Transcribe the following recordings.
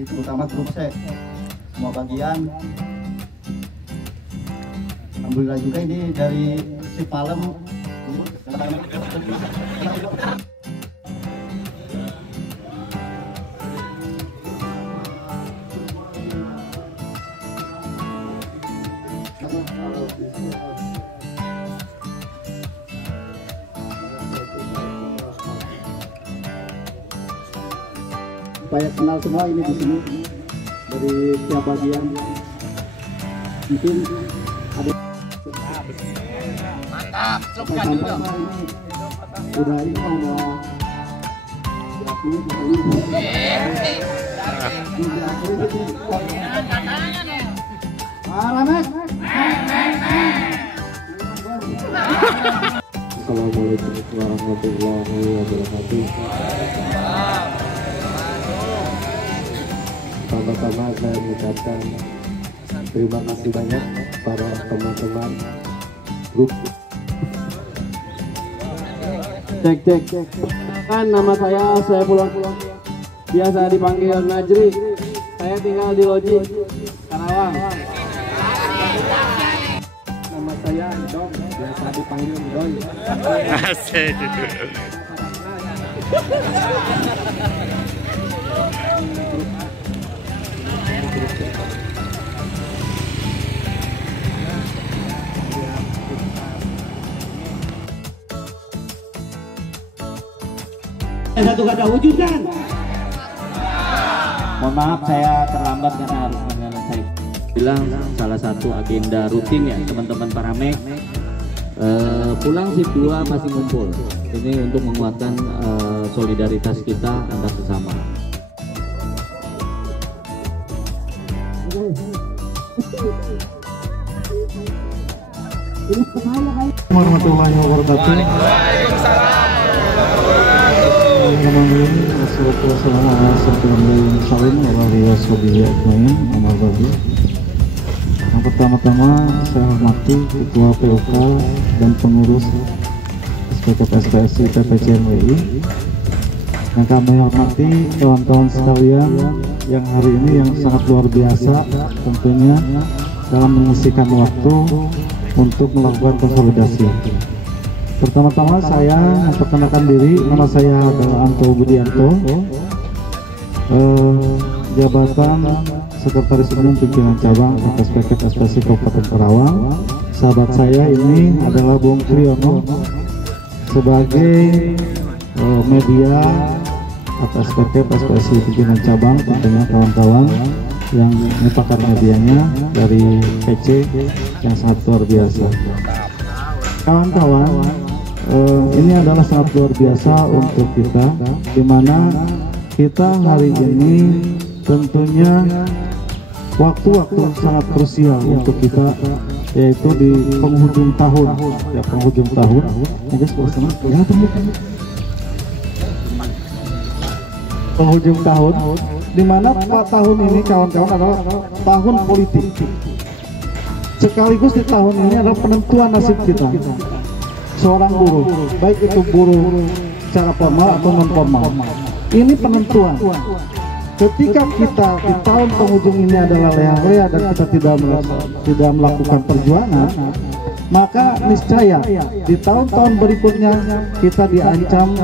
Ini terutama grup C, semua bagian. Alhamdulillah juga ini dari si Palem. Supaya kenal semua ini di sini dari tiap bagian. Mungkin ada mantap, cukupkan dulu. Udah ini ada Assalamualaikum warahmatullahi wabarakatuh. Pertama-tama saya mengucapkan terima kasih banyak para teman-teman grup. Cek. Kan nama saya Pulang. Biasa dipanggil Najri. Saya tinggal di Loji, Karawang. Nama saya Dong, biasa dipanggil Doi. Asik. Satu kata wujudkan. Mohon maaf saya terlambat karena harus menyelesaikan. Bilang salah satu agenda rutin ya teman-teman Paramek. Pulang shift 2 pasti ngumpul. Ini untuk menguatkan solidaritas kita antar sesama. Warahmatullahi wabarakatuh. Yang pertama-tama saya hormati Ketua PUK dan pengurus SPKP-SPSI PPCMWI. Yang kami hormati kawan-kawan sekalian yang hari ini yang sangat luar biasa tentunya dalam mengisikan waktu untuk melakukan konsolidasi. Pertama-tama saya memperkenalkan diri, nama saya adalah Anto Budianto, jabatan Sekretaris Umum Pimpinan Cabang SPKP-SPSI Kabupaten Karawang. Sahabat saya ini adalah Bung Triyono sebagai media atas SPKP-SPSI Pimpinan Cabang, tentunya kawan-kawan yang merupakan medianya dari PC yang sangat luar biasa. Kawan-kawan, ini adalah sangat luar biasa untuk kita, dimana kita hari ini tentunya waktu-waktu sangat krusial untuk kita, yaitu di penghujung tahun ya, penghujung tahun penghujung tahun, dimana tahun ini kawan-kawan adalah tahun politik, sekaligus di tahun ini adalah penentuan nasib kita seorang buruh, baik itu buruh secara formal atau non formal. Ini penentuan. Ketika kita di tahun penghujung ini adalah leha-leha dan kita tidak melakukan perjuangan, maka niscaya di tahun-tahun berikutnya kita diancam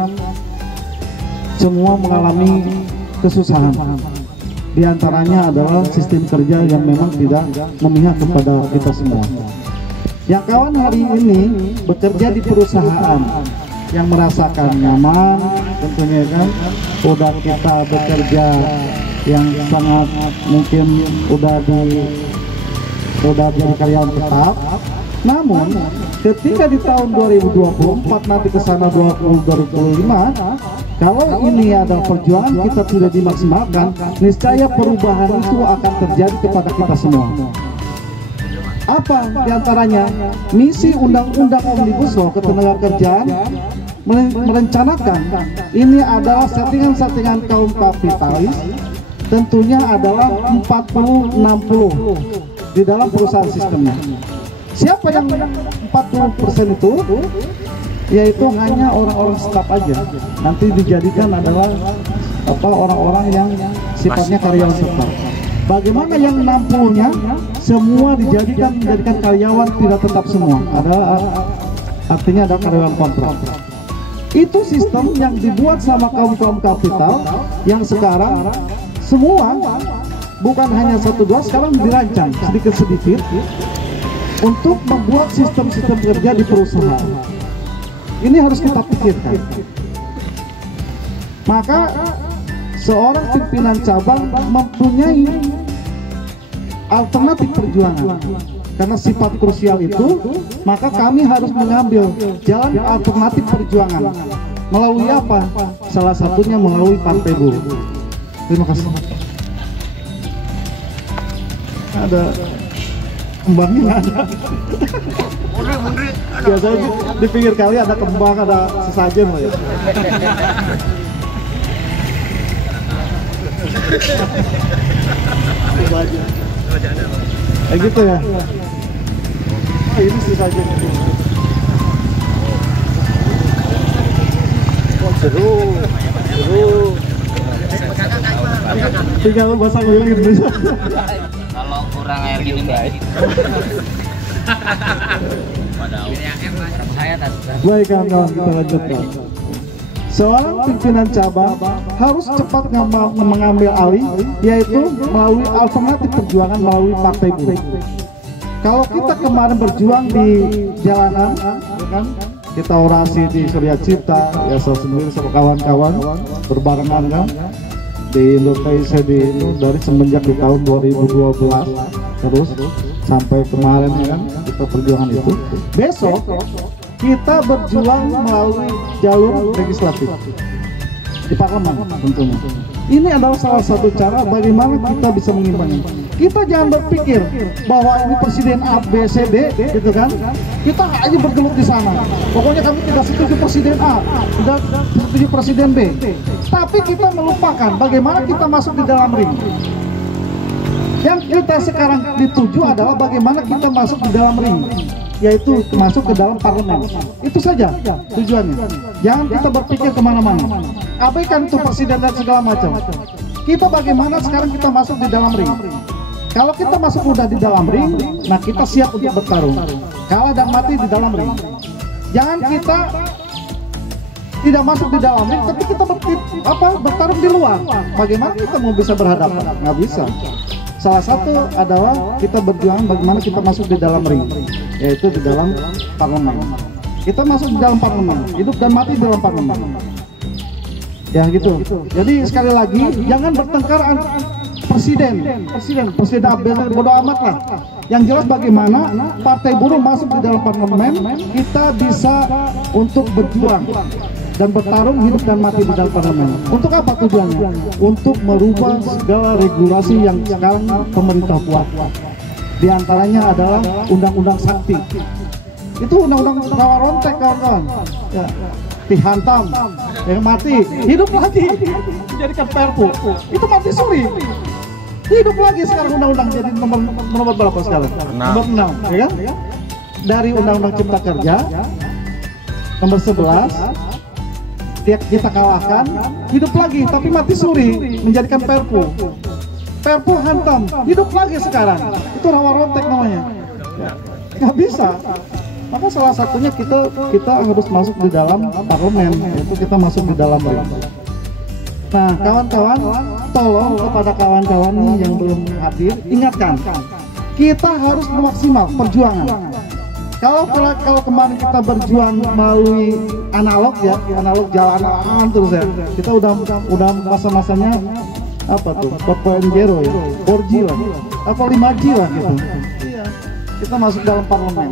semua mengalami kesusahan. Di antaranya adalah sistem kerja yang memang tidak memihak kepada kita semua. Yang kawan hari ini bekerja di perusahaan yang merasakan nyaman, tentunya kan, udah kita bekerja yang sangat mungkin udah jadi karyawan tetap. Namun ketika di tahun 2024 nanti ke sana 2025, kalau ini ada perjuangan kita tidak dimaksimalkan, niscaya perubahan itu akan terjadi kepada kita semua. Apa diantaranya? Misi Undang-Undang Omnibus Law Ketenagakerjaan merencanakan ini adalah settingan-settingan kaum kapitalis, tentunya adalah 40-60 di dalam perusahaan sistemnya. Siapa yang 40% itu? Yaitu hanya orang-orang staf aja, nanti dijadikan adalah orang-orang yang sifatnya karyawan tetap. Bagaimana yang 60-nya semua menjadikan karyawan tidak tetap semua, artinya ada karyawan kontrak. Itu sistem yang dibuat sama kaum kapital yang sekarang semua, bukan hanya 1-2, sekarang dirancang sedikit-sedikit untuk membuat sistem-sistem kerja di perusahaan. Ini harus kita pikirkan. Maka seorang pimpinan cabang mempunyai alternatif perjuangan. Karena sifat krusial itu, maka kami harus mengambil jalan alternatif perjuangan. Melalui apa? Salah satunya melalui Partai Buruh. Terima kasih. Ada kembangnya ada. Biasanya di pinggir kali ada kembang, ada sesajen lah ya. Gitu ya. Ini sesajen. Seru. Tinggal bahasa Indonesia. Kalau kurang air gini baik. Baik kawan-kawan, kita lanjutkan. Seorang pimpinan cabang harus cepat mengambil alih, yaitu melalui alternatif perjuangan melalui Partai Buruh. Kalau kita kemarin berjuang di jalanan, ya kan? Kita orasi di Surya Cipta, ya saya sendiri sama kawan-kawan berbarengan kan di Indonesia dari semenjak di tahun 2012 terus sampai kemarin ya kan kita perjuangan itu. Besok kita berjuang melalui jalur legislatif di parlemen tentunya. Ini adalah salah satu cara bagaimana kita bisa mengimbangi. Kita jangan berpikir bahwa ini presiden A, B, C, D, gitu kan? Kita hanya bergelut di sana. Pokoknya kami tidak setuju presiden A, tidak setuju presiden B. Tapi kita melupakan bagaimana kita masuk di dalam ring. Yang kita sekarang dituju adalah bagaimana kita masuk di dalam ring, yaitu masuk ke dalam parlemen. Itu saja tujuannya. Jangan kita berpikir kemana-mana. Abaikan itu presiden dan segala macam. Kita bagaimana sekarang kita masuk di dalam ring. Kalau kita masuk udah di dalam ring, nah kita siap untuk bertarung. Kalah dan mati di dalam ring. Jangan kita tidak masuk di dalam ring, tapi kita bertarung di luar. Bagaimana kita mau bisa berhadapan? Nggak bisa. Salah satu adalah kita berjuang bagaimana kita masuk di dalam ring, yaitu di dalam parlemen. Kita masuk di dalam parlemen, hidup dan mati di dalam parlemen. Ya gitu. Jadi sekali lagi jangan bertengkar presiden bodo amat lah. Yang jelas bagaimana Partai Buruh masuk di dalam parlemen, kita bisa untuk berjuang dan bertarung hidup dan mati di dalam parlemen. Untuk apa tujuannya? Untuk merubah segala regulasi yang sekarang pemerintah buat. Di antaranya adalah Undang-Undang Sakti. Itu undang-undang rawa rontek kawan-kawan. Ya, dihantam, yang mati, hidup lagi, dijadikan perpu. Itu mati suri. Hidup lagi sekarang undang-undang jadi nomor berapa sekarang? Nomor 6, ya kan? Dari Undang-Undang Cipta Kerja nomor 11 kita kalahkan, hidup lagi tapi mati suri, menjadikan perpu. Perpu hantam, hidup lagi sekarang. Itu rawa rontek namanya. Nggak bisa. Maka salah satunya kita harus masuk di dalam parlemen, yaitu kita masuk di dalam ring. Nah, kawan-kawan, tolong kepada kawan-kawan yang belum hadir, ingatkan, kita harus maksimal perjuangan. Kalau kemarin kita berjuang melalui analog ya, analog jalanan terus ya, kita udah masa-masanya apa tuh, 4.0 ya, 4G lah, apa 5G lah gitu. Iya, kita masuk dalam parlemen.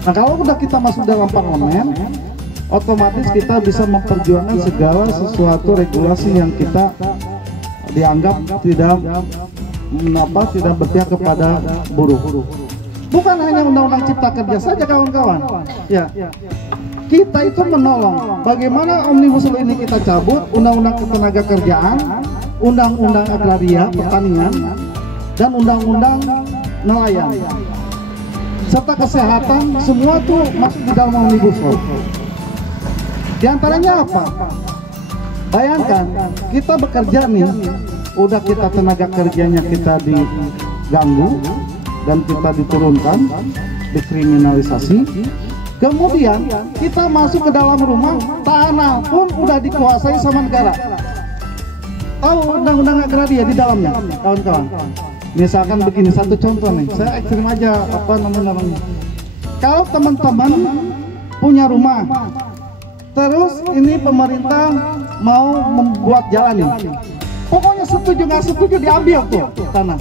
Nah, kalau udah kita masuk dalam parlemen, otomatis kita bisa memperjuangkan segala sesuatu regulasi yang kita dianggap tidak berpihak kepada buruh. Bukan hanya Undang-Undang Cipta Kerja saja kawan-kawan. Ya, kita itu menolong. Bagaimana Omnibus Law ini kita cabut, Undang-Undang Ketenagakerjaan, Undang-Undang Agraria Pertanian, dan Undang-Undang Nelayan, serta kesehatan, semua tuh masuk di dalam Omnibus Law. Di antaranya apa? Bayangkan kita bekerja nih, udah kita tenaga kerjanya kita diganggu dan kita diturunkan, dikriminalisasi. Kemudian kita masuk ke dalam rumah, tanah pun udah dikuasai sama negara. Tahu undang-undang agraria di dalamnya, kawan-kawan. Misalkan begini, satu contoh nih, saya ekstrim aja apa namanya. Kalau teman-teman punya rumah, terus ini pemerintah mau membuat jalan ini, pokoknya setuju nggak setuju diambil tuh tanah.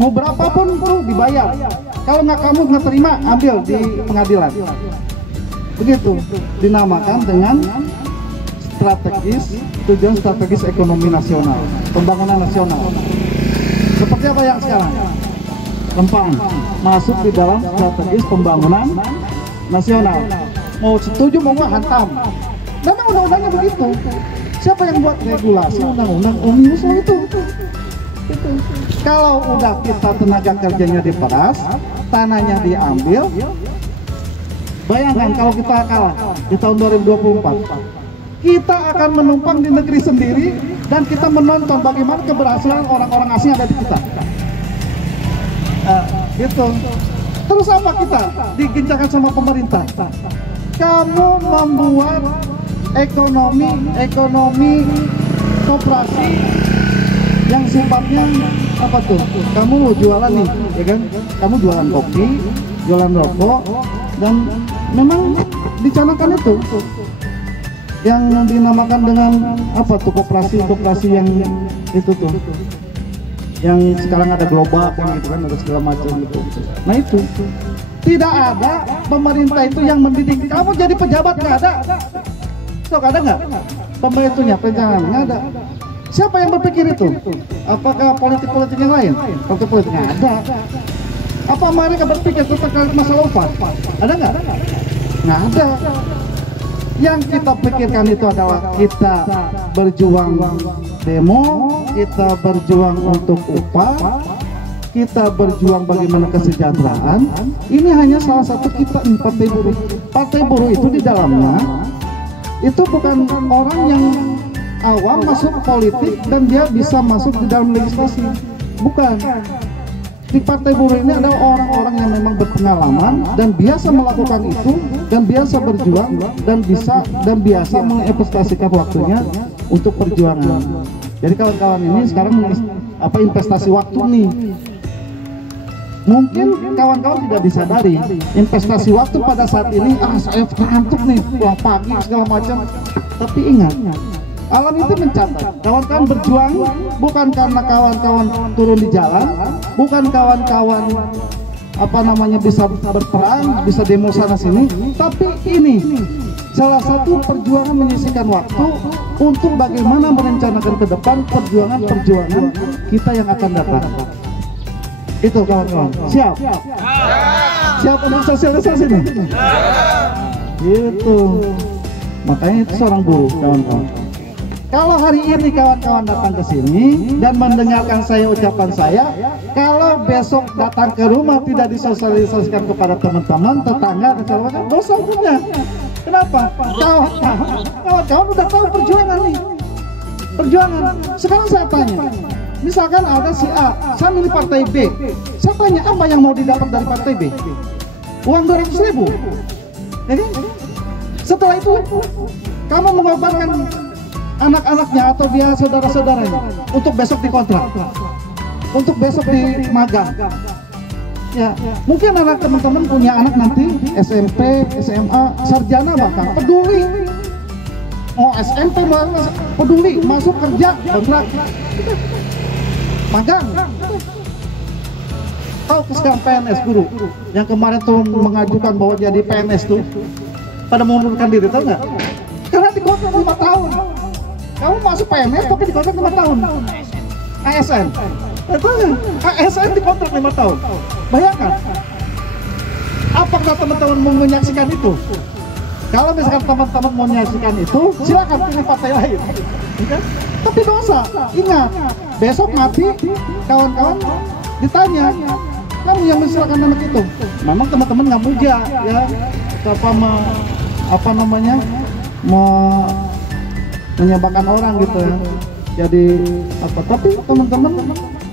Mau berapapun tuh dibayar. Kalau nggak kamu nggak terima, ambil di pengadilan. Begitu dinamakan dengan tujuan strategis ekonomi nasional, pembangunan nasional. Seperti apa yang sekarang? Rempang masuk di dalam strategis pembangunan nasional. Mau setuju mau nggak hantam. Memang undang-undangnya begitu. Siapa yang buat regulasi undang-undang omnibus law itu? Kalau udah kita tenaga kerjanya diperas, tanahnya diambil, bayangkan kalau kita kalah di tahun 2024, kita akan menumpang di negeri sendiri dan kita menonton bagaimana keberhasilan orang-orang asing ada di kita. Gitu. Terus apa kita digencarkan sama pemerintah? Kamu membuat ekonomi koperasi yang sifatnya apa tuh? Kamu jualan nih, ya kan? Kamu jualan kopi, jualan rokok, dan memang dicanangkan itu yang dinamakan dengan apa tuh koperasi yang itu tuh, yang sekarang ada global kan gitu kan, ada segala macam gitu. Nah itu tidak ada pemerintah itu yang mendidik kamu jadi pejabat, nggak ada. Sok ada nggak? Pemerintahnya perencanaan nggak ada. Siapa yang berpikir itu? Apakah politik-politik yang lain? Politik-politik nggak ada. Apa mereka berpikir tentang masalah upah? Ada nggak? Nggak ada. Yang kita pikirkan itu adalah kita berjuang demo, kita berjuang untuk upah, kita berjuang bagaimana kesejahteraan. Ini hanya salah satu kita partai buruh. Partai buruh itu di dalamnya itu bukan orang yang awam masuk politik dan dia bisa masuk di dalam legislasi. Bukan. Di partai buruh ini adalah orang-orang yang memang berpengalaman dan biasa melakukan itu dan biasa berjuang dan biasa menginvestasikan waktunya untuk perjuangan. Jadi kawan-kawan ini sekarang investasi waktu nih. Mungkin kawan-kawan tidak disadari investasi waktu pada saat ini, saya ngantuk nih pulang pagi segala macam. Tapi ingat, alam itu mencatat kawan-kawan berjuang bukan karena kawan-kawan turun di jalan, bukan kawan-kawan bisa berperang, bisa demo sana sini, tapi ini salah satu perjuangan menyisihkan waktu untuk bagaimana merencanakan ke depan perjuangan kita yang akan datang. Itu kawan-kawan, siap? Siap untuk sosialisasi nih? Gitu. Makanya itu seorang buruh, kawan-kawan. Kalau hari ini kawan-kawan datang ke sini dan mendengarkan ucapan saya, kalau besok datang ke rumah tidak disosialisasikan kepada teman-teman, tetangga, dosa hukumnya. Kenapa? Kawan-kawan udah tahu perjuangan nih. Perjuangan. Sekarang saya tanya, misalkan ada si A, saya milih partai B. Saya tanya apa yang mau didapat dari partai B? Uang 200.000. Ya kan? Setelah itu, kamu mengorbankan anak-anaknya atau dia saudara-saudaranya untuk besok dikontrak, untuk besok di magang. Ya, mungkin anak teman-teman punya anak nanti SMP, SMA, sarjana bahkan peduli. Oh SMP peduli masuk kerja kontrak, magang. Tahu sekarang PNS guru yang kemarin tuh mengajukan bahwa jadi PNS tuh pada mengundurkan diri, tahu nggak? Karena dikontrak 5 tahun. Kamu masuk PNS tapi dikontrak 5 tahun. ASN. ASN dikontrak 5 tahun. Bayangkan. Apakah teman-teman mau menyaksikan itu? Kalau misalkan teman-teman mau menyaksikan itu, silakan pilih partai lain. Tapi dosa. Ingat, besok mati kawan-kawan ditanya, kamu yang mensilakan anak itu. Memang teman-teman nggak muja ya, menyebarkan orang gitu ya. Jadi apa? Tapi teman-teman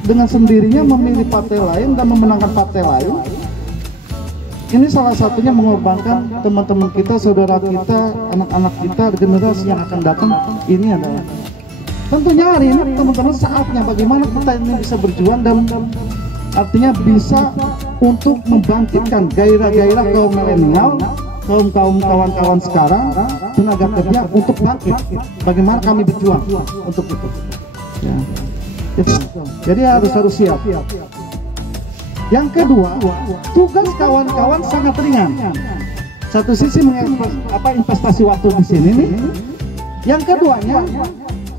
dengan sendirinya memilih partai lain dan memenangkan partai lain. Ini salah satunya mengorbankan teman-teman kita, saudara kita, anak-anak kita, generasi yang akan datang. Ini adalah tentunya hari ini teman-teman saatnya bagaimana kita ini bisa berjuang dan artinya bisa untuk membangkitkan gairah-gairah kaum milenial, kaum kawan-kawan sekarang, tenaga kerja untuk bangkit. Bagaimana kami berjuang untuk itu. Ya. Jadi harus siap. Yang kedua, tugas kawan-kawan sangat ringan. Satu sisi investasi waktu di sini nih. Yang keduanya,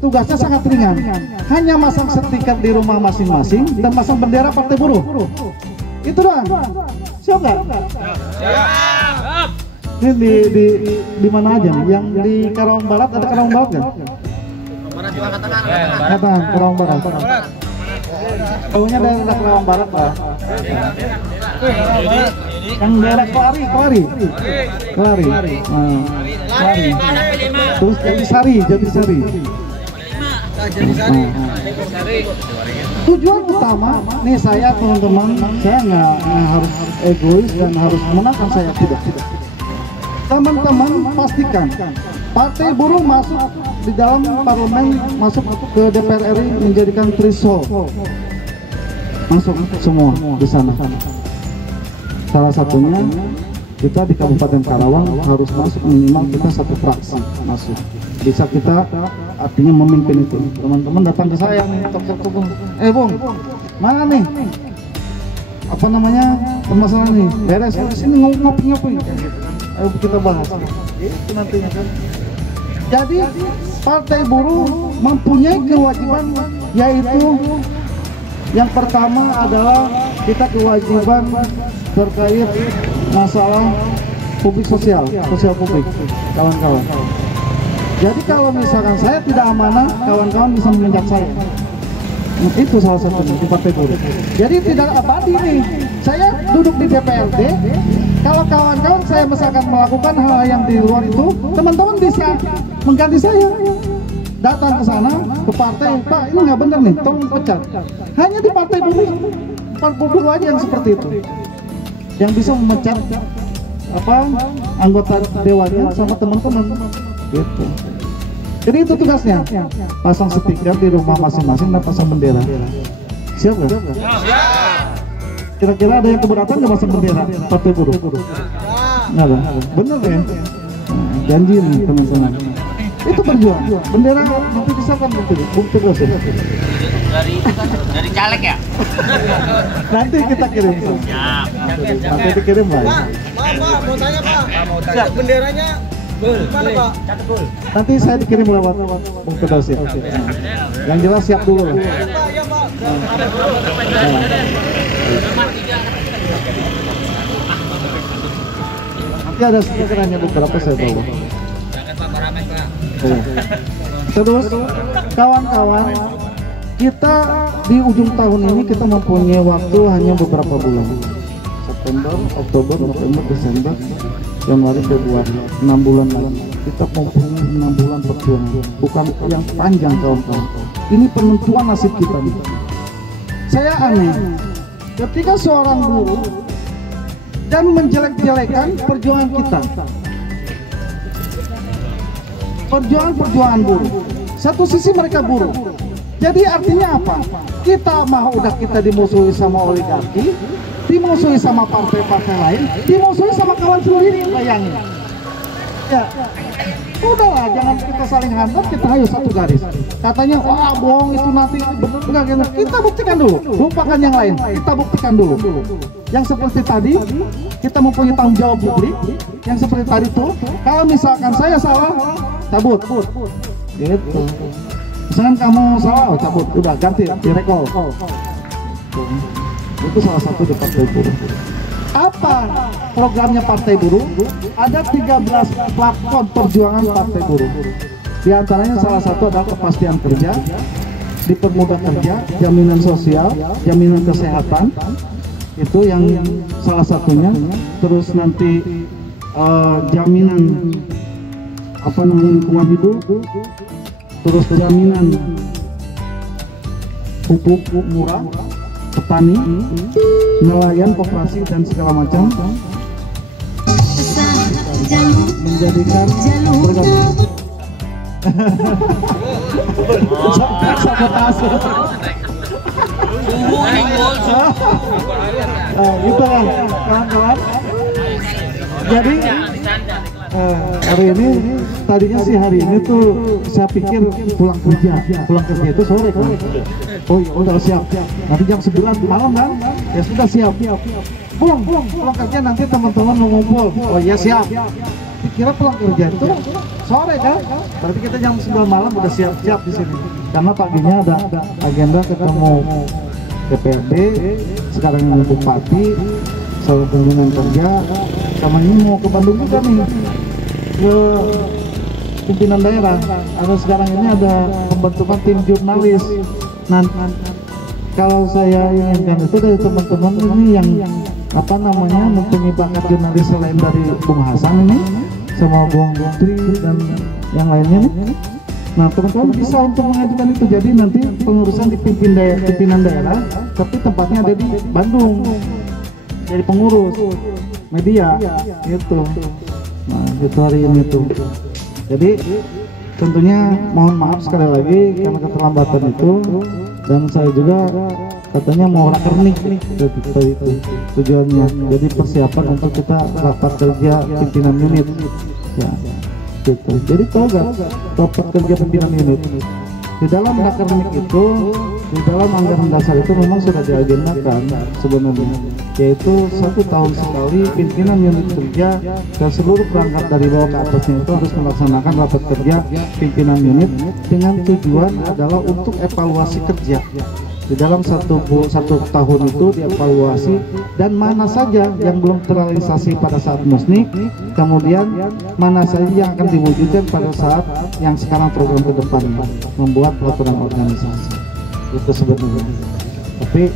tugasnya sangat ringan. Hanya masang stiker di rumah masing-masing dan masang bendera Partai Buruh. Itu doang. Siap nggak? Siap. Ini di mana aja nih? Yang di Karawang Barat ada Karawang Barat nggak? Katakan Karawang Barat. Tahunya daerah Karawang Barat Pak. Yang daerah Kelari. Terus Jatisari. Tujuan utama nih saya teman-teman, saya nggak harus egois dan harus menangkan saya, tidak. Teman-teman pastikan Partai Buruh masuk di dalam parlemen, masuk ke DPR RI, menjadikan threshold, masuk semua di sana. Salah satunya kita di Kabupaten Karawang harus masuk minimal kita satu fraksi masuk. Bisa kita artinya memimpin itu. Teman-teman datang ke saya nih, tok. Bung, mana nih? Apa namanya permasalahan nih? Beres di sini ngopi-ngopi. Ayo kita bahas. Itu nantinya kan. Jadi Partai Buruh mempunyai kewajiban, yaitu yang pertama adalah kita kewajiban terkait masalah publik sosial publik, kawan-kawan. Jadi kalau misalkan saya tidak amanah, kawan-kawan bisa memenjat saya. Itu salah satunya di Partai Buruh. Jadi tidak abadi nih. Saya duduk di DPRD. Kalau kawan-kawan saya misalkan melakukan hal yang di luar itu, teman-teman bisa mengganti saya. Datang ke sana ke partai, Pak ini nggak benar nih, tolong pecat. Hanya di Partai Buruh aja yang seperti itu, yang bisa memecat anggota dewannya sama teman-teman. Gitu. Jadi itu tugasnya, pasang stiker di rumah masing-masing dan pasang bendera. Siap nggak? Kira-kira ada yang keberatan nggak pasang bendera Partai Buruh? Nggak ada. Bener ya? Janji nih teman-teman. Itu berjuang. Bendera nanti bisa kan bukti terus ya? Dari caleg ya? Nanti kita kirim. Nanti dikirim Pak. Pak, mau tanya Pak. Siap benderanya. Gimana Pak? Nanti saya dikirim lewat Bung Firdaus ya. Yang jelas siap dulu lah. Iya Pak. Nanti ada stikernya beberapa saya bawa. Terus kawan-kawan, kita di ujung tahun ini kita mempunyai waktu hanya beberapa bulan. September, Oktober, November, Desember, Januari, Februari, 6 bulan lagi. Kita mempunyai 6 bulan perjuangan, bukan yang panjang kawan-kawan. Ini penentuan nasib kita nih. Saya aneh, ketika seorang buruh dan menjelek-jelekan perjuangan kita, perjuangan buruh. Satu sisi mereka buruh. Jadi artinya apa? Kita mau udah kita dimusuhi sama oligarki, dimusuhi sama partai-partai lain, dimusuhi sama kawan sendiri, bayangin. Ya, udahlah, jangan kita saling hantam, kita ayo satu garis. Katanya, wah bohong itu nanti benar enggak gitu. Kita buktikan dulu, lupakan yang lain. Kita buktikan dulu. Yang seperti tadi, kita mempunyai tanggung jawab publik. Yang seperti tadi tuh, kalau misalkan saya salah, cabut. Gitu. Misalkan kamu salah, cabut. Udah ganti, direkol. Itu salah satu di Partai Buruh. Apa programnya Partai Buruh? Ada 13 platform perjuangan Partai Buruh. Di antaranya salah satu adalah kepastian kerja, dipermudah kerja, jaminan sosial, jaminan kesehatan. Itu yang salah satunya. Terus nanti jaminan lingkungan hidup, terus jaminan pupuk murah, petani, nelayan, koperasi dan segala macam, menjadikan sabotase. Gitu lah kawan-kawan. Jadi hari ini tadinya sih hari ini tuh saya pikir pulang kerja itu sore kan. Oh ya udah siap. Nanti jam 9 malam kan? Ya sudah siap. Pulang kerja nanti teman-teman mau ngumpul. Oh iya siap. Dikira pulang kerja itu sore kan? Berarti kita jam 9 malam udah siap-siap di sini. Karena paginya ada agenda ketemu DPRD, sekarang ini Bupati, soal kunjungan kerja, sama ini mau ke Bandung juga nih, ke pimpinan daerah. Ada sekarang ini ada pembentukan tim jurnalis. Nah, kalau saya inginkan itu dari teman-teman ini yang apa namanya mempunyai bakat jurnalis selain dari Bung Hasan ini, sama Bung Tri dan yang lainnya nih. Nah, teman-teman bisa untuk mengajukan itu. Jadi nanti pengurusan di pimpinan daerah, tapi tempatnya ada di Bandung. Jadi pengurus media itu. Nah, itu hari ini tuh. Jadi tentunya mohon maaf sekali lagi karena keterlambatan itu, dan saya juga katanya mau rakernik nih itu tujuannya. Jadi persiapan untuk kita rapat kerja pimpinan unit. Ya. Gitu. Jadi tahu gak rapat kerja pimpinan unit di dalam rakernik itu, di dalam anggaran dasar itu memang sudah diagendakan sebenarnya, yaitu 1 tahun sekali pimpinan unit kerja dan seluruh perangkat dari bawah ke atasnya itu harus melaksanakan rapat kerja pimpinan unit dengan tujuan adalah untuk evaluasi kerja. Di dalam satu tahun itu dievaluasi dan mana saja yang belum terrealisasi pada saat musnik, kemudian mana saja yang akan diwujudkan pada saat yang sekarang program ke depan membuat peraturan organisasi. Itu sebenarnya. Tapi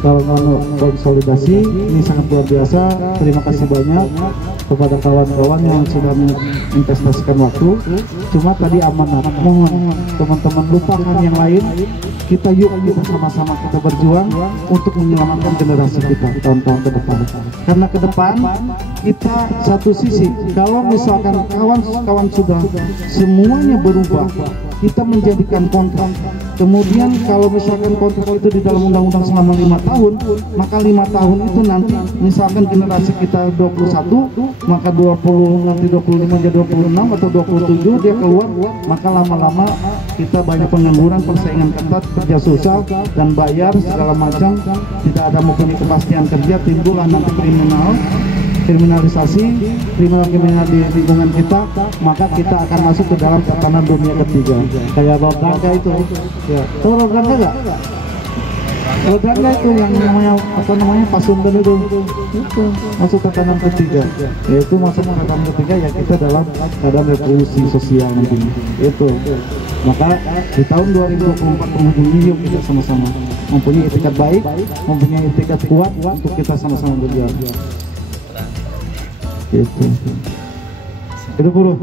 kalau konsolidasi ini sangat luar biasa. Terima kasih banyak kepada kawan-kawan yang sudah menginvestasikan waktu. Cuma tadi amanat, mohon teman-teman lupakan yang lain. Kita yuk bersama-sama kita berjuang untuk menyelamatkan generasi kita tahun-tahun ke depan. Karena ke depan kita satu sisi, kalau misalkan kawan-kawan sudah semuanya berubah, kita menjadikan kontrak. Kemudian kalau misalkan kontrak itu di dalam undang-undang selama 5 tahun, maka 5 tahun itu nanti misalkan generasi kita 21, maka 20 nanti 25 jadi 26 atau 27 dia keluar, maka lama-lama kita banyak pengangguran, persaingan ketat, kerja susah dan bayar segala macam, tidak ada mempunyai kepastian kerja, timbullah nanti kriminalisasi kriminal di lingkungan kita, maka kita akan masuk ke dalam tatanan dunia ketiga. Kayak Lord Rangga itu, ya, tahu Lord Rangga nggak? Lord Rangga itu yang namanya Pasundan itu masuk tatanan ketiga, yaitu masuk tatanan ketiga ya kita dalam keadaan revolusi sosial nanti. Itu. Maka di tahun 2024 penghujung ini yuk kita sama-sama mempunyai etikat baik, mempunyai etikat kuat untuk kita sama-sama berjuang. Gitu. Hidup buruh.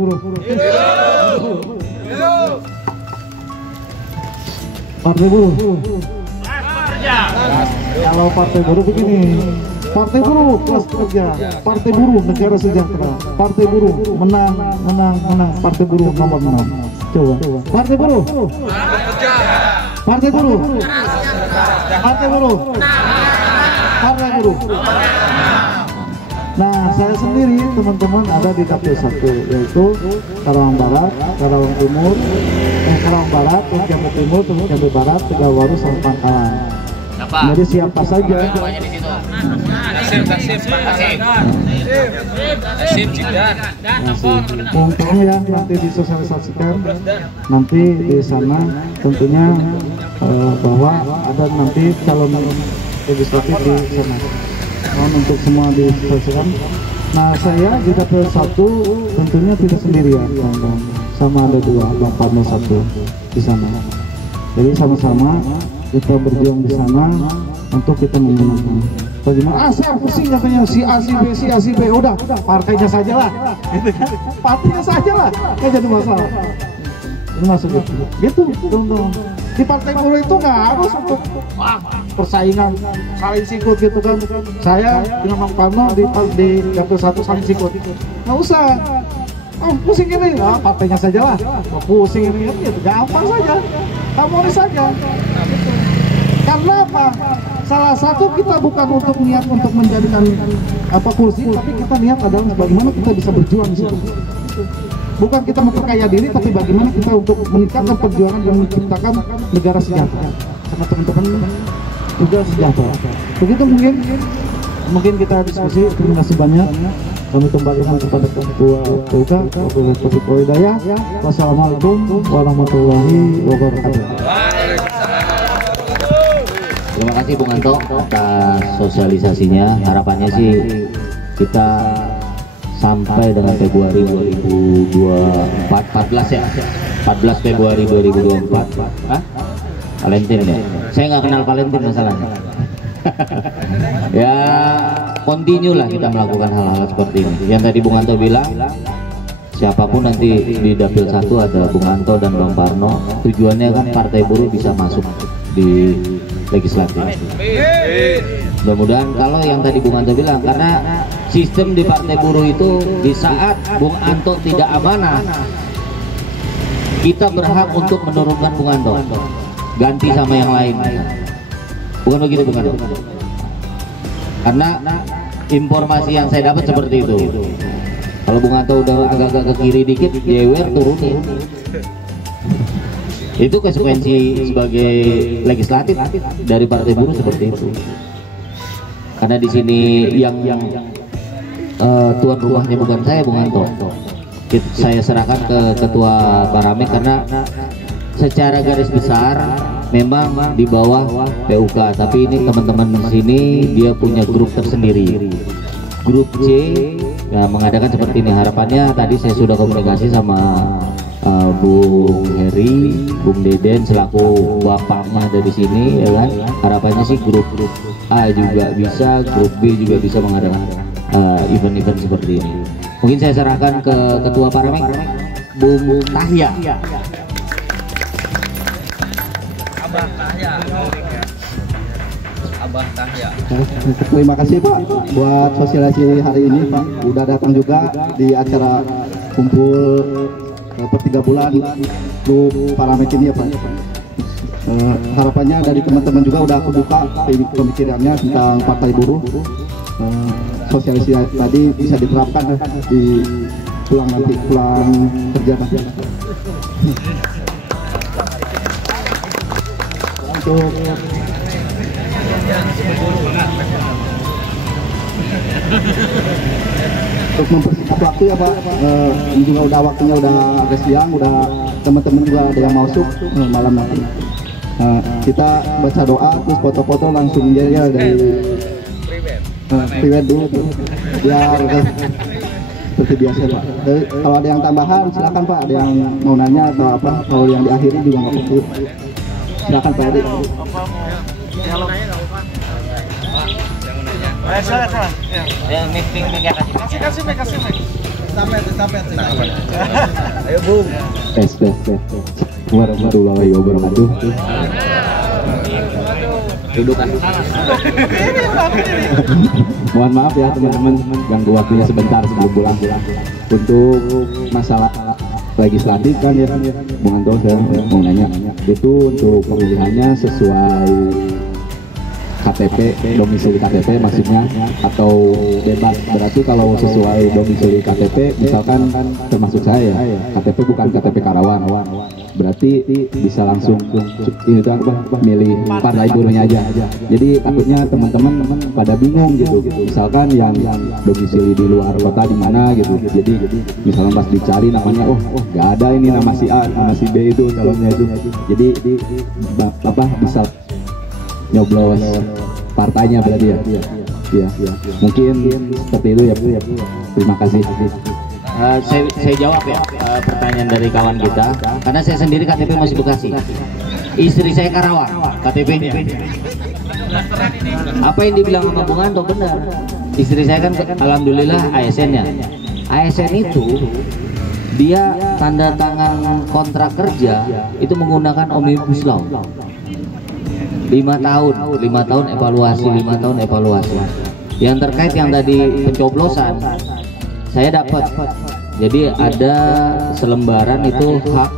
Partai buruh. Kalau partai buruh begini, partai buruh kelas kerja, partai buruh negara sejahtera, partai buruh menang, partai buruh nomor 6. Coba. Partai buruh. Partai buruh. Partai buruh. Partai buruh. Nah, saya sendiri teman-teman ada di KP 1, yaitu Karawang Barat, Karawang Timur, Karawang Barat, terus Jambi Timur, terus Jambi Barat, Tegalwaru, sama Pangkalan. Jadi siapa saja. Tolong ya nanti disosialisasikan nanti di sana tentunya bahwa ada nanti calon legislatif di sana. Mohon untuk semua disosialisasikan. Nah, saya di dapil 1 tentunya tidak sendirian, sama ada 2, Bang Parno 1 di sana. Jadi sama-sama kita berjuang di sana untuk kita memenangkan. Bagaimana? Saya pusing katanya si A, si B, udah partainya saja lah, gitu kan? Partainya saja lah, nggak jadi masalah. maksudnya gitu teman-teman. Di partai buruh itu nggak harus untuk persaingan saling sikut gitu kan. Saya dengan Bang Parno di Dapil 1 saling sikut, nggak usah. Oh, pusing ini, partainya saja lah. Pusing ini, gitu. Gampang saja, harmonis saja. Karena apa? Salah satu kita bukan untuk niat untuk menjadikan kursi, tapi kita niat adalah bagaimana kita bisa berjuang di situ. Bukan kita memperkaya diri, tapi bagaimana kita untuk meningkatkan perjuangan dan menciptakan negara sejahtera. Karena teman-teman juga sejahtera. Begitu mungkin kita diskusi. Terima kasih banyak. Kami kembalikan kepada Ketua PUK, Wabil Taufiq Hidayah. Wassalamualaikum warahmatullahi wabarakatuh. Terima kasih Bung Anto atas sosialisasinya. Harapannya sih kita sampai dengan Februari 2024, 14 ya, 14 Februari 2024. Valentine ya? Saya nggak kenal Valentine masalahnya. Ya continue lah kita melakukan hal-hal seperti ini. Yang tadi Bung Anto bilang, siapapun nanti di Dapil 1 ada Bung Anto dan Bang Parno. Tujuannya kan partai buruh bisa masuk di legislatif. Mudah-mudahan kalau yang tadi Bung Anto bilang, karena sistem di partai buruh itu di saat Bung Anto tidak amanah, kita berhak untuk menurunkan Bung Anto, ganti sama yang lain. Bukan begitu Bung Anto? Karena informasi yang saya dapat seperti itu. Kalau Bung Anto udah agak-agak ke kiri dikit, jewer turunin. Itu konsekuensi sebagai legislatif dari partai buruh seperti itu. Karena di sini yang tuan rumahnya bukan saya, Bung Anto. Saya serahkan ke Ketua Paramek karena secara garis besar memang di bawah PUK, tapi ini teman-teman di sini dia punya grup tersendiri. Grup C ya, mengadakan seperti ini. Harapannya tadi saya sudah komunikasi sama Bung Heri, Bung Deden selaku bapaknya dari sini, ya kan. Harapannya sih grup A juga bisa, grup B juga bisa mengadakan event-event seperti ini. Mungkin saya serahkan ke Ketua Paramek, Bung Tahya. Abah Tahya. Abah Tahya. Terima kasih Pak buat sosialisasi hari ini Pak. Udah datang juga di acara kumpul per 3 bulan grup Paramek ini ya Pak. Harapannya dari teman-teman juga udah aku buka pemikirannya tentang partai buruh. Sosialisasi tadi bisa diterapkan di pulang kerja nanti. Untuk mempersingkat waktu ya Pak, ini juga udah waktunya udah agak siang, udah teman-teman juga ada yang masuk malam nanti. Kita baca doa terus foto-foto langsung ya dari private dulu biar seperti biasa Pak. Kalau ada yang tambahan silakan Pak, ada yang mau nanya atau apa, kalau yang diakhiri juga nggak apa-apa. Silakan Pak Edi. Ya, meeting kasih. Ayo Bung. Warahmatullahi wabarakatuh. Dudukan. Mohon maaf ya teman-teman, ganggu waktunya sebentar sebelum pulang. Untuk masalah legislatif kan ya, Bung Anto saya mau nanya, itu untuk pemilihannya sesuai KTP, domisili KTP maksudnya, atau bebas? Berarti kalau sesuai domisili KTP, misalkan termasuk saya ya, KTP bukan KTP Karawang, berarti bisa langsung itu apa, milih partai buruhnya aja. Jadi takutnya teman-teman pada bingung gitu, misalkan yang domisili di luar kota di mana gitu, jadi misalnya pas dicari namanya, oh nggak ada ini nama si A, nama si B itu calonnya itu, jadi apa bisa nyoblos partainya berarti ya. Iya. Mungkin seperti itu ya. Terima kasih. Saya jawab ya pertanyaan dari kawan kita, karena saya sendiri KTP masih Bekasi, istri saya Karawang KTP-nya. Apa yang dibilang sama Bung Anto benar, istri saya kan alhamdulillah ASN-nya. ASN itu dia tanda tangan kontrak kerja itu menggunakan Omnibus Law. 5 tahun evaluasi, 5 tahun evaluasi. Yang terkait yang tadi pencoblosan, saya dapat. Jadi ada selembaran itu hak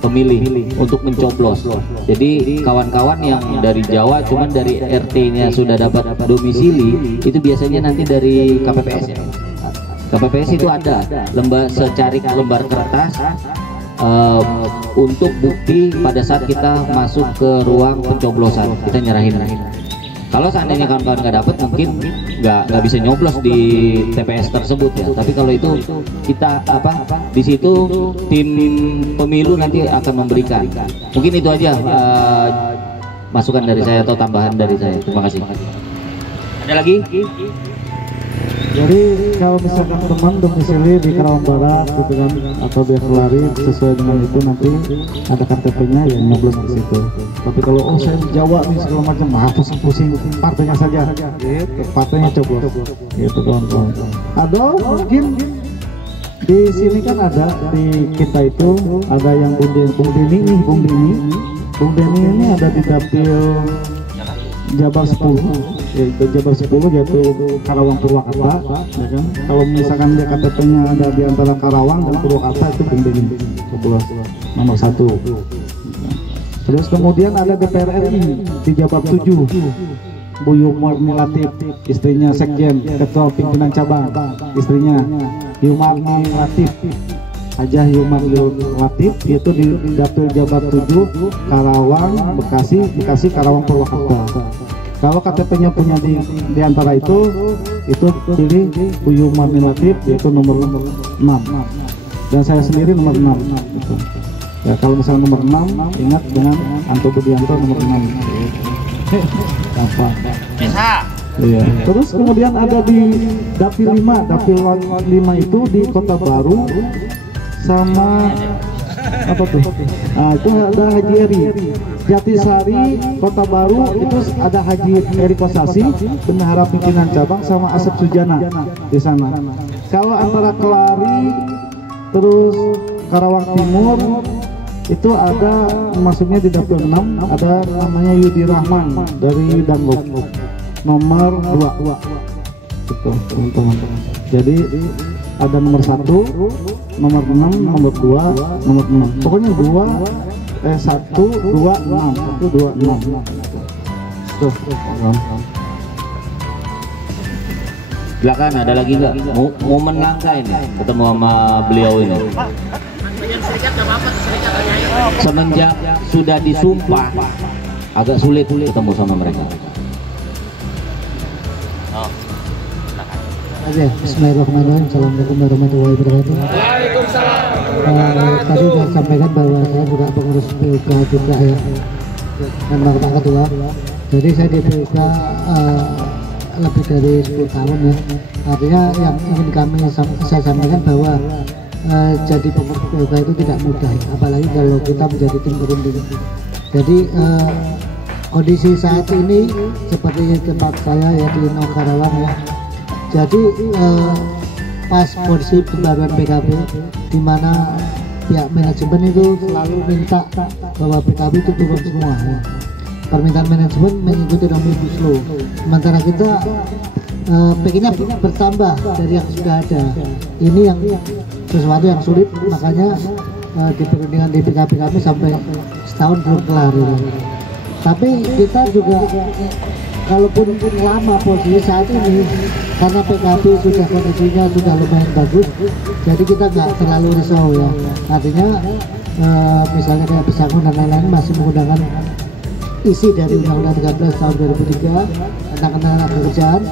pemilih untuk mencoblos. Jadi kawan-kawan yang dari Jawa cuman dari RT-nya sudah dapat domisili, itu biasanya nanti dari KPPS ya. KPPS itu ada secari lembar kertas untuk bukti pada saat kita masuk ke ruang pencoblosan, kita nyerahin. Kalau seandainya kawan-kawan nggak dapat, mungkin nggak bisa nyoblos di TPS tersebut ya. Tapi kalau itu kita di situ tim pemilu nanti akan memberikan. Mungkin itu aja masukan dari saya atau tambahan dari saya. Terima kasih. Ada lagi? Jadi kalau misalkan teman domisili di Karawang Barat gitu kan, atau dia kelari sesuai dengan itu, nanti ada KTP-nya ya nyoblos di situ. Tapi kalau saya di Jawa nih segala macam, pusing-pusing partainya saja, gitu, partainya coblos, gitu kawan-kawan. Ada mungkin di sini kan ada di kita itu ada yang Bung Deni ini ada di dapil Jabar 10. Yaitu Jabar 10 yaitu Karawang Purwakarta, ya kan? Kalau misalkan dia KTP-nya ada di antara Karawang dan Purwakarta, itu Bung Deni nomor 1. Terus kemudian ada DPR RI di Jabar 7, Bu Yumarni Latif, istrinya Sekjen, Ketua Pimpinan Cabang, istrinya Yumarni Latif, Hajah Yumarni Latif, itu di dapil Jabar 7, Karawang, Bekasi, Karawang, Purwakarta. Kalau KTP-nya punya di antara itu pilih Bu Yumarni Latif, yaitu nomor 6, dan saya sendiri nomor 6 gitu. Ya, kalau misalnya nomor 6 ingat dengan Anto Budianto nomor 6. Apa? Bisa. Iya. Terus kemudian ada di dapil 5 itu di Kota Baru sama apa tuh? Nah, itu ada Haji Eri. Jatisari, Kota Baru itu ada Haji Eri Kosasi, bendahara pimpinan cabang, sama Asep Sujana di sana. Kalau antara Kelari terus Karawang Timur itu ada, maksudnya di dapil 6 ada namanya Yudi Rahman dari Danggok nomor 2 gitu teman-teman. Jadi ada nomor 1, nomor 6, nomor 2, nomor 6, pokoknya 1, 2, 6 tuh. Silakan, ada lagi nggak? Momen langka ini ketemu sama beliau ini. Semenjak sudah disumpah agak sulit ketemu sama mereka. Bismillahirrahmanirrahim. Assalamualaikum warahmatullahi wabarakatuh. Tadi saya sampaikan bahwa saya juga pengurus PUK juga ya, dan Pak Ketua. Jadi saya di PUK lebih dari 10 tahun ya. Artinya yang ingin saya sampaikan bahwa jadi pengurus PUK itu tidak mudah ya, apalagi kalau kita menjadi tim berunding. Jadi kondisi saat ini seperti tempat saya ya di Karawang ya. Jadi pas porsi pembaruan PKB, di mana pihak manajemen itu selalu minta bahwa PKB itu turun semua ya. Permintaan manajemen mengikuti Omnibus Law, sementara kita pengennya bertambah dari yang sudah ada. Ini yang sesuatu yang sulit, makanya di perundingan di PKB kami sampai setahun belum kelar ya. Tapi kita juga kalaupun lama posisi saat ini, karena PKB sudah kondisinya sudah lumayan bagus, jadi kita nggak terlalu risau ya. Artinya misalnya kayak Pesangon dan lain-lain masih menggunakan isi dari Undang-Undang 13 tahun 2003 tentang ketenaga kerjaan.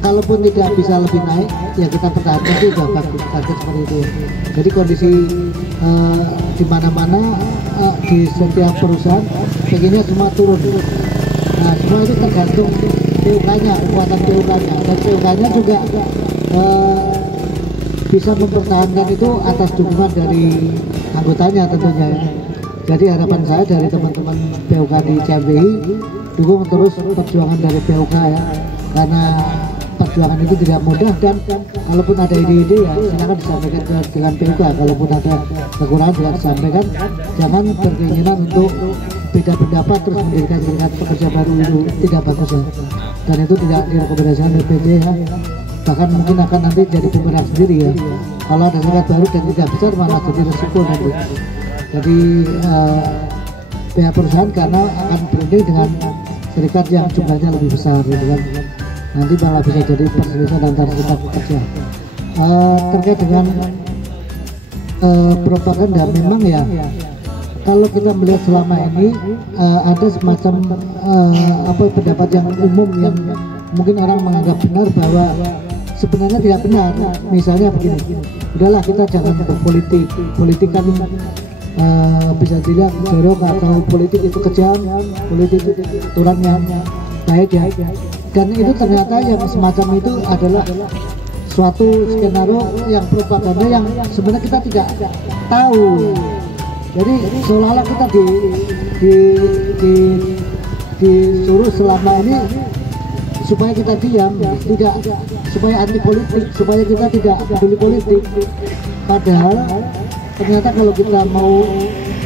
Kalaupun tidak bisa lebih naik, ya kita pertahankan itu sudah bagus, target seperti itu. Jadi kondisi di mana-mana di setiap perusahaan pengennya semua turun. Nah, semua itu tergantung PUK-nya, kekuatan PUK-nya, dan PUK-nya juga bisa mempertahankan itu atas dukungan dari anggotanya tentunya. Jadi harapan saya dari teman-teman PUK di CMBI, dukung terus perjuangan dari PUK ya, karena perjuangan itu tidak mudah, dan kalaupun ada ide-ide ya silakan disampaikan dengan PUK. Kalaupun ada kekurangan juga disampaikan, jangan berkeinginan untuk beda pendapat terus mendirikan serikat pekerja baru, itu tidak bagus ya, dan itu tidak direkomendasikan BPJ ya, bahkan mungkin akan nanti jadi bumerang sendiri ya. Kalau ada serikat baru dan tidak besar malah jadi resiko nanti. Jadi pihak perusahaan karena akan berunding dengan serikat yang jumlahnya lebih besar gitu kan, nanti malah bisa jadi perselisihan antara serikat pekerja. Terkait dengan propaganda, memang ya kalau kita melihat selama ini ada semacam pendapat yang umum yang mungkin orang menganggap benar bahwa sebenarnya tidak benar. Misalnya begini, udahlah kita jangan berpolitik, politik kan bisa dilihat jorok atau politik itu kejam, politik itu aturannya baik ya, dan itu ternyata yang semacam itu adalah suatu skenario yang propaganda yang sebenarnya kita tidak tahu. Jadi seolah-olah kita disuruh selama ini supaya kita diam, tidak, supaya anti politik, supaya kita tidak peduli politik. Padahal ternyata kalau kita mau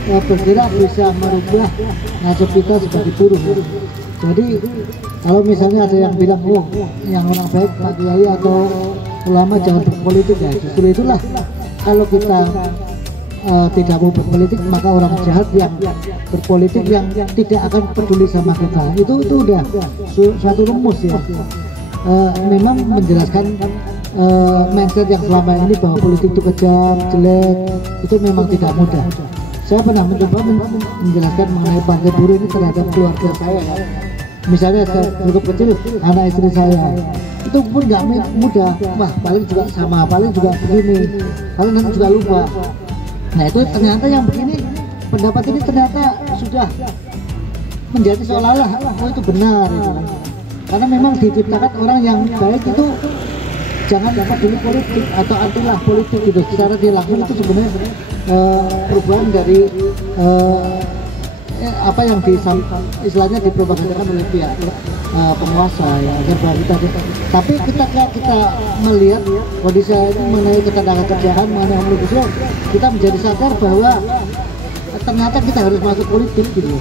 bergerak bisa merubah nasib kita sebagai buruh. Jadi kalau misalnya ada yang bilang, oh yang orang baik Pak Kiai atau ulama jangan berpolitik, ya justru itulah kalau kita tidak mau berpolitik, maka orang jahat yang berpolitik yang tidak akan peduli sama kita. Itu udah suatu rumus ya. Memang menjelaskan mindset yang selama ini bahwa politik itu kejam, jelek, itu memang tidak mudah. Saya pernah mencoba menjelaskan mengenai partai buruh ini terhadap keluarga saya ya. Misalnya saya cukup kecil, anak istri saya itu pun nggak mudah. Wah paling juga sama, paling juga begini, paling nanti juga lupa. Nah itu ternyata yang begini, pendapat ini ternyata sudah menjadi seolah-olah oh itu benar itu. Karena memang diciptakan orang yang baik itu jangan dapat dulu politik atau antilah politik gitu. Secara dia langsung itu sebenarnya perubahan dari apa yang istilahnya dipropagandakan oleh pihak penguasa ya, agar bahwa tapi kita melihat kondisi ini mengenai ketenagakerjaan, mengenai omnibus law, kita menjadi sadar bahwa ternyata kita harus masuk politik gitu.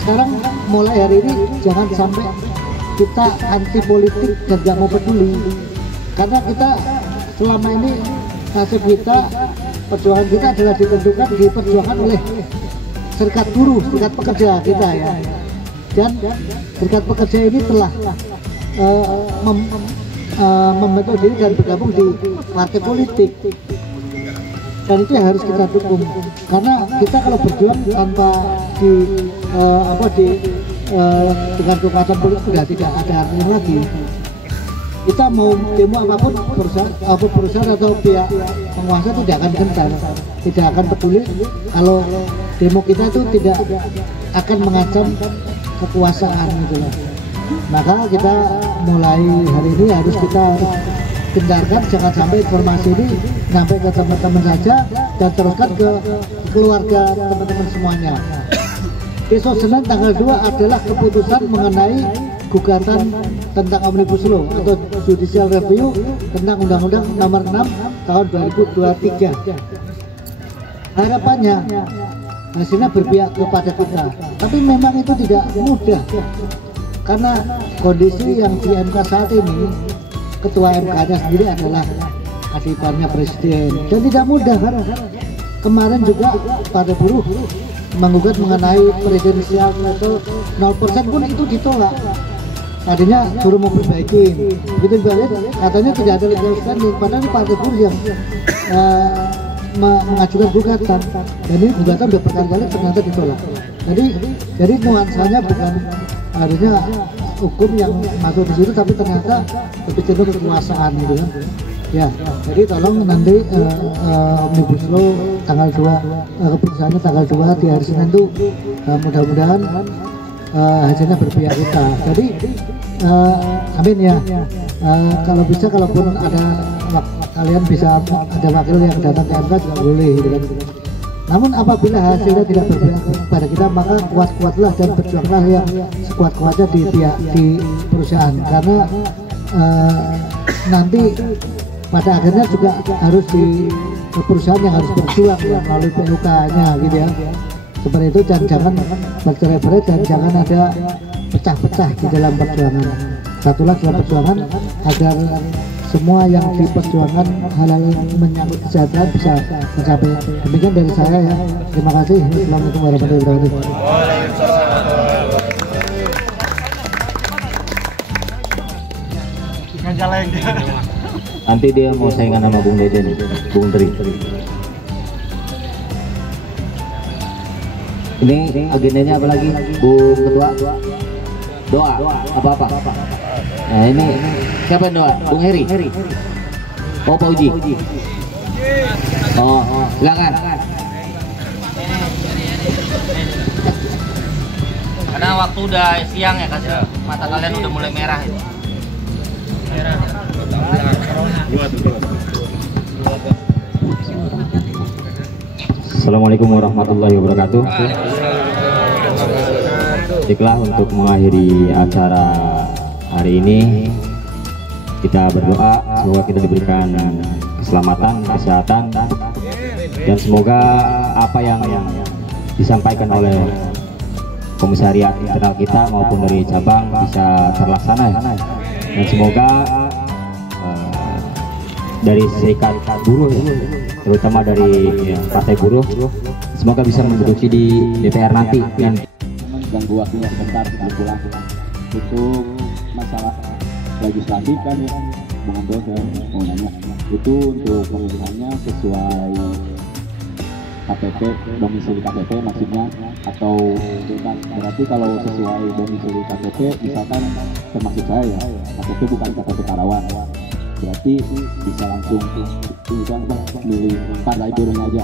Sekarang mulai hari ini jangan sampai kita anti politik dan gak mau peduli, karena kita selama ini nasib kita, perjuangan kita adalah ditentukan, diperjuangkan oleh serikat buruh, serikat pekerja kita ya, dan serikat pekerja ini telah membentuk diri dan bergabung di partai politik, dan itu yang harus kita dukung. Karena kita kalau berjuang tanpa dengan kekuatan politik sudah tidak ada artinya lagi. Kita mau demo apapun, perusahaan atau pihak penguasa tidak akan gentar, tidak akan peduli kalau demo kita itu tidak akan mengancam kekuasaan gitu loh. Maka kita mulai hari ini harus kita gentarkan, jangan sampai informasi ini sampai ke teman-teman saja dan teruskan ke keluarga teman-teman semuanya. Besok Senin tanggal 2 adalah keputusan mengenai gugatan tentang Omnibus Law atau Judicial Review tentang Undang-Undang Nomor 6 tahun 2023. Harapannya hasilnya berpihak kepada kita, tapi memang itu tidak mudah karena kondisi yang di MK saat ini, ketua MK-nya sendiri adalah adikannya presiden, dan tidak mudah kan. Kemarin juga Partai Buruh menggugat mengenai presidensial atau 0% pun itu ditolak. Tadinya suruh mau perbaikin, begitu balik katanya tidak ada legal standing, padahal Partai Buruh yang mengajukan gugatan, dan ini gugatan udah berkali-kali ternyata ditolak. Jadi nuansanya bukan harusnya hukum yang masuk di situ, tapi ternyata lebih cenderung kekuasaan gitu kan. Ya, jadi tolong nanti Omnibus Law tanggal 2, keputusannya tanggal 2 di hari Senin itu mudah-mudahan hasilnya berpihak kita. Jadi amin ya. Kalau bisa, kalaupun ada kalian bisa ada wakil yang datang ke MK juga boleh gitu kan. Namun apabila hasilnya tidak berpihak kepada kita, maka kuat-kuatlah dan berjuanglah yang sekuat-kuatnya di perusahaan, karena nanti pada akhirnya juga harus di perusahaan yang harus berjuang ya, melalui PUK-nya gitu ya. Seperti itu, dan jangan bercerai-berai dan jangan ada pecah-pecah di dalam perjuangan. Satulah dalam perjuangan agar semua yang diperjuangkan hal-hal menyangkut kesehatan bisa mencapai. Demikian dari saya ya. Terima kasih. Assalamualaikum warahmatullahi wabarakatuh. Nanti dia mau saingan sama Bung Deden, Bung Tri. Ini agendanya apa lagi, Bung Ketua? Doa, apa-apa? Nah ini siapa yang doa? Bung Heri? Oh, Pak Uji? Oh, silakan. Karena waktu udah siang ya, kasih mata kalian udah mulai merah itu. Assalamualaikum warahmatullahi wabarakatuh. Baiklah, untuk mengakhiri acara hari ini kita berdoa semoga kita diberikan keselamatan, kesehatan, dan semoga apa yang disampaikan oleh komisariat internal kita maupun dari cabang bisa terlaksana ya. Dan semoga dari serikat buruh ya, terutama dari partai buruh, semoga bisa menduduki di DPR nanti. Dan ganggu waktunya sebentar sebelum pulang. Untuk masalah legislatif kan ya, Bung Ando saya mau nanya, itu untuk pemilihannya sesuai KTP, domisili KTP maksudnya, atau bebas? Berarti kalau sesuai domisili KTP, misalkan termasuk saya ya, KTP bukan KTP Karawang, berarti bisa langsung bisa milih partai buruhnya aja.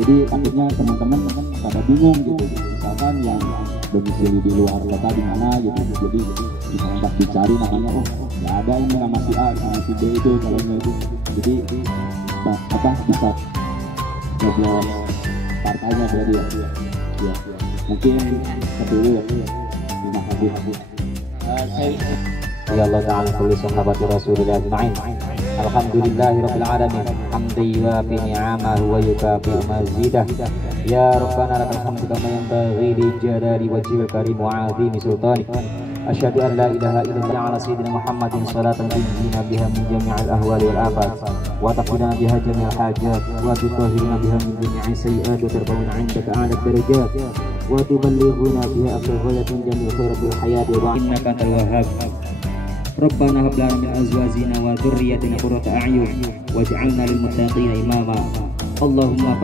Jadi akhirnya teman-teman pada bingung gitu, misalkan yang domisili di luar kota di mana gitu, jadi misalnya pas dicari namanya, oh nggak ada ini nama si A, nama si B itu calonnya itu, jadi apa bisa ngobrol partainya berarti ya. Mungkin dulu ya. Terima kasih. Ya Allah Ta'ala kulli sahabati Rasulillah ajma'in. Alhamdulillahirabbil alamin. Hamdan yuwafi ni'amahu wa yukafi mazidah. Ya Rabbana lakal hamdu kama yanbaghi li jalali wajhil karim wa 'azimi sultanik. Asyhadu an la ilaha illallah ala sayyidina Muhammadin salatan tunjina biha min jami'il ahwali wal afat wa taqina biha jami'al hajat wa tutahhiruna biha min jami'i sayyi'at wa tarfa'una 'indaka 'ala darajat wa tuballighuna biha aqsal jami'il khairatil hayati wa innaka antal wahhab. Rabbana hab lana min azwajina wa dhurriyyatina qurrata a'yun waj'alna lil muttaqina imama. Allahumma